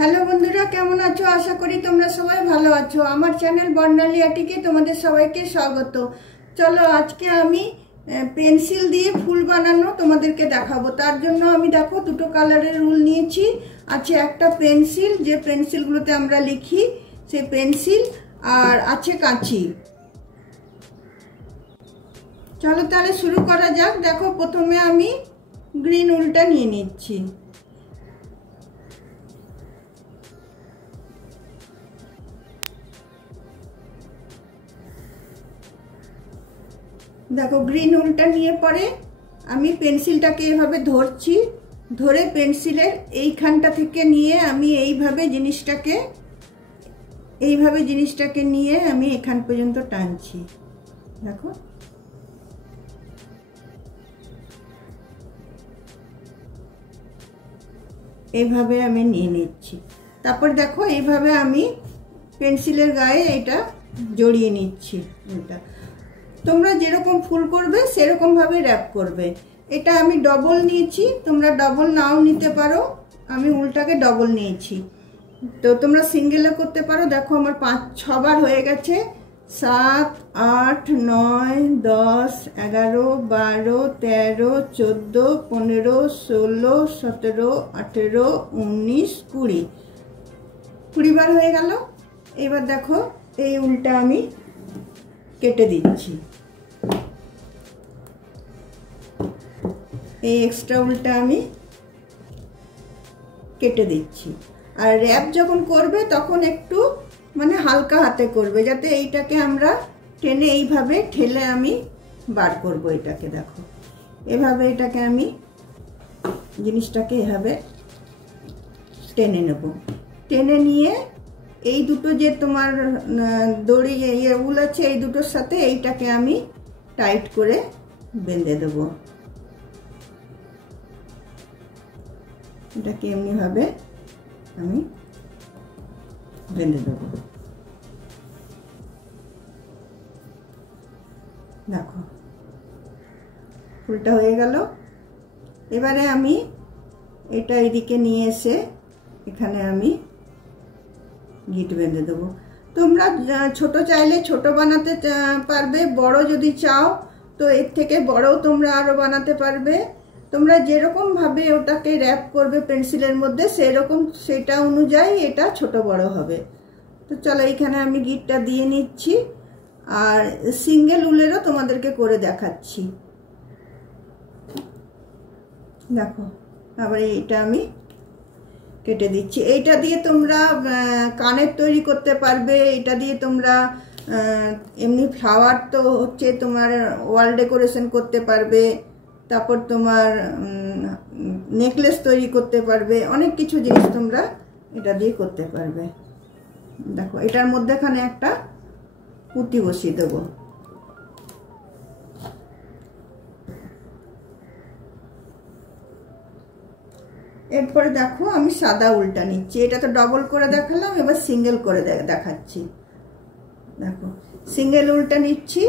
Hello বন্ধুরা, কেমন আছো? আশা করি তোমরা সবাই ভালো আছো। আমার চ্যানেল বর্ণালী আর্টিকে তোমাদের সবাইকে স্বাগত। চলো আজকে আমি পেন্সিল দিয়ে ফুল বানানো তোমাদেরকে দেখাবো। তার জন্য আমি দেখো দুটো কালারের রুল নিয়েছি। আছে একটা পেন্সিল, যে পেন্সিলগুলোতে আমরা লিখি সেই পেন্সিল, আর আছে কাঁচি। চলো তাহলে শুরু করা যাক। দেখো প্রথমে আমি গ্রিন উলটা নিয়ে নিচ্ছি। দেখো গ্রিন উলটা নিয়ে পরে আমি পেন্সিলটাকে এভাবে ধরছি, ধরে পেন্সিলের এইখানটা থেকে নিয়ে আমি এইভাবে জিনিসটাকে নিয়ে আমি এখান পর্যন্ত টানছি। দেখো এইভাবে আমি নিয়ে নিচ্ছি। তারপর দেখো এইভাবে আমি পেন্সিলের গায়ে এটা জড়িয়ে নিচ্ছি। এটা তোমরা যেরকম ফুল করবে সেরকম ভাবে র্যাপ করবে। এটা আমি ডবল নিয়েছি, তোমরা ডবল নাও নিতে পারো। আমি উলটাকে ডবল নিয়েছি, তো তোমরা সিঙ্গেলে করতে পারো। দেখো আমার 5-6 বার হয়ে গেছে। 7, 8, 9, 10, 11, 12, 13, 14, 15, 16, 17, 18, 19, 20 বার হয়ে গেল। এবার দেখো এই উলটা আমি কেটে দিচ্ছি। এই এক্সট্রা উলটা আমি কেটে দিচ্ছি। আর র্যাপ যখন করবে তখন একটু মানে হালকা হাতে করবে, যাতে এইটাকে আমরা টেনে এইভাবে ঠেলে আমি বার করব। এটাকে দেখো এভাবে এটাকে আমি জিনিসটাকে এভাবে টেনে নেব। টেনে নিয়ে এই দুটো যে তোমার দড়ি উল আছে এই দুটোর সাথে এইটাকে আমি টাইট করে বেঁধে দেব। এটাকে এমনিভাবে আমি বেঁধে দেব। দেখো ফুলটা হয়ে গেল। এবারে আমি এটা এদিকে নিয়ে এসে এখানে আমি গিট বেঁধে দেবো। তোমরা ছোট চাইলে ছোট বানাতে পারবে, বড় যদি চাও তো এর থেকে বড়ও তোমরা আরো বানাতে পারবে। তোমরা যেরকম ভাবে ওটাকে র্যাপ করবে পেন্সিলের মধ্যে সেটা অনুযায়ী এটা ছোট বড় হবে। তো চলো এখানে আমি গিটটা দিয়ে নিচ্ছি, আর সিঙ্গেল উলেরও তোমাদেরকে করে দেখাচ্ছি। দেখো আবার এইটা আমি কেটে দিচ্ছি। এইটা দিয়ে তোমরা কানের তৈরি করতে পারবে। এটা দিয়ে তোমরা এমনি ফ্লাওয়ার তো হচ্ছে তোমার ওয়াল ডেকোরেশন করতে পারবে। তারপর তোমার নেকলেস তৈরি করতে পারবে। অনেক কিছু জিনিস তোমরা এটা দিয়ে করতে পারবে। দেখো এটার মধ্যেখানে একটা পুঁতি বসিয়ে দেবো। এরপরে দেখো আমি সাদা উলটা নিচ্ছি। এটা তো ডবল করে দেখালাম, এবার সিঙ্গেল করে দেখাচ্ছি। দেখো সিঙ্গেল উলটা নিচ্ছি।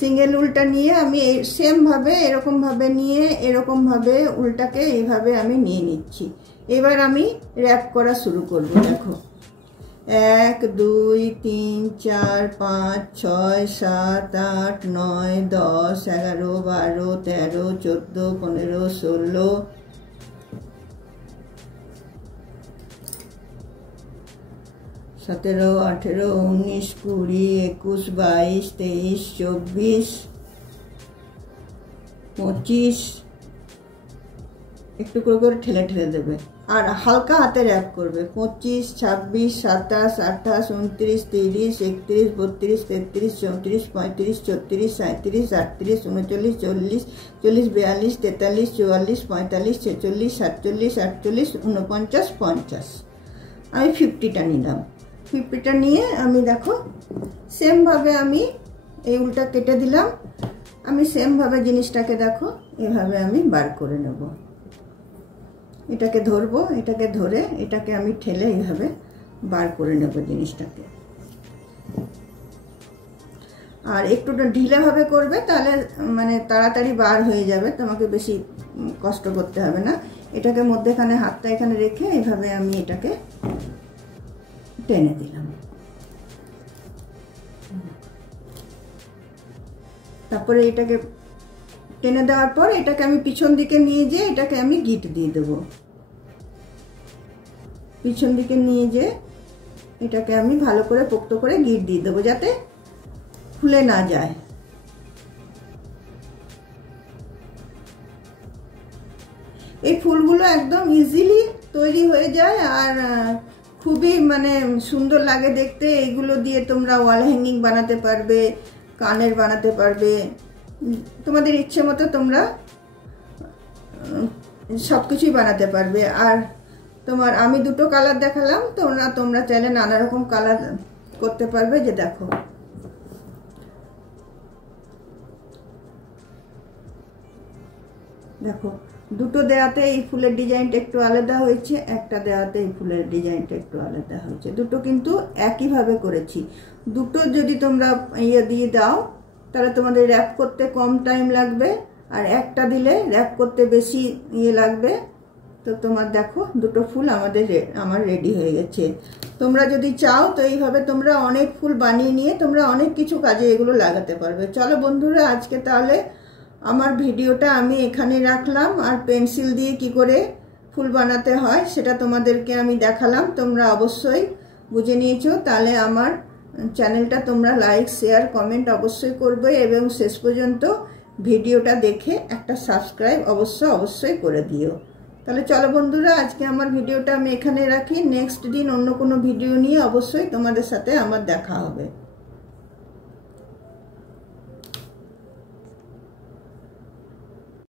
সিঙ্গেল উলটা নিয়ে আমি সেম ভাবে এরকম ভাবে নিয়ে এরকম ভাবে উলটাকে এইভাবে আমি নিয়ে নিচ্ছি। এবার আমি র্যাপ করা শুরু করব। দেখো 1, 2, 3, 4, 5, 6, 7, 8, 9, 10, 11, 12, 13, 14, 15, 16, 17, 18, 19, 20, 21, 22, 23, 24, 25 একটু করে ঠেলে ঠেলে দেবে আর হালকা হাতে র্যাপ করবে। 25, 26, 27, 28, 29, 30, 31, 32, 33, 34, 35, 36, 37, 38, 39, 40, 42, 43, 44, 45, 46, 47, 48, 49, 50। আমি 50টা নিলাম। 50টা নিয়ে আমি দেখো সেম ভাবে আমি এই উলটা কেটে দিলাম। আমি সেম ভাবে জিনিসটাকে দেখো এভাবে আমি বার করে নেব। এটাকে ধরবো, এটাকে ধরে এটাকে আমি ঠেলে এইভাবে বার করে নেব জিনিসটাকে। আর একটু ঢিলেভাবে করবে, তাহলে মানে তাড়াতাড়ি বার হয়ে যাবে, তোমাকে বেশি কষ্ট করতে হবে না। এটাকে মধ্যেখানে হাতটা এখানে রেখে এইভাবে আমি এটাকে টেনে দিলাম। তারপরে এটাকে টেনে দেওয়ার পর এটাকে আমি পিছন দিকে নিয়ে যেয়ে এটাকে আমি গিট দিয়ে দেবো। পিছন দিকে নিয়ে যেয়ে এটাকে আমি ভালো করে পোক্ত করে গিট দিয়ে দেবো যাতে খুলে না যায়। এই ফুলগুলো একদম ইজিলি তৈরি হয়ে যায় আর খুবই মানে সুন্দর লাগে দেখতে। এইগুলো দিয়ে তোমরা ওয়াল হ্যাঙ্গিং বানাতে পারবে, কানের বানাতে পারবে, তোমাদের ইচ্ছে মতো তোমরা সব কিছুই বানাতে পারবে। আর তোমার আমি দুটো কালার দেখালাম, তোমরা চাইলে নানা রকম কালার করতে পারবে। যে দেখো দেখো দুটো দেওয়াতে এই ফুলের ডিজাইনটা একটু আলাদা হয়েছে, একটা দেওয়াতে এই ফুলের ডিজাইনটা একটু আলাদা হয়েছে। দুটো কিন্তু একইভাবে করেছি। দুটো যদি তোমরা ইয়ে দিয়ে দাও তাহলে তোমাদের র্যাপ করতে কম টাইম লাগবে, আর একটা দিলে র্যাপ করতে বেশি ইয়ে লাগবে। তো তোমার দেখো দুটো ফুল আমার রেডি হয়ে গেছে। তোমরা যদি চাও তো এইভাবে তোমরা অনেক ফুল বানিয়ে নিয়ে তোমরা অনেক কিছু কাজে এগুলো লাগাতে পারবে। চলো বন্ধুরা, আজকে তাহলে আমার ভিডিওটা আমি এখানে রাখলাম। আর পেন্সিল দিয়ে কি করে ফুল বানাতে হয় সেটা তোমাদেরকে আমি দেখালাম। তোমরা অবশ্যই বুঝে নিয়েছো। তাহলে আমার চ্যানেলটা তোমরা লাইক, শেয়ার, কমেন্ট অবশ্যই করবে এবং শেষ পর্যন্ত ভিডিওটা দেখে একটা সাবস্ক্রাইব অবশ্যই করে দিও। তাহলে চলো বন্ধুরা, আজকে আমার ভিডিওটা আমি এখানে রাখি। নেক্সট দিন অন্য কোনো ভিডিও নিয়ে অবশ্যই তোমাদের সাথে আমার দেখা হবে।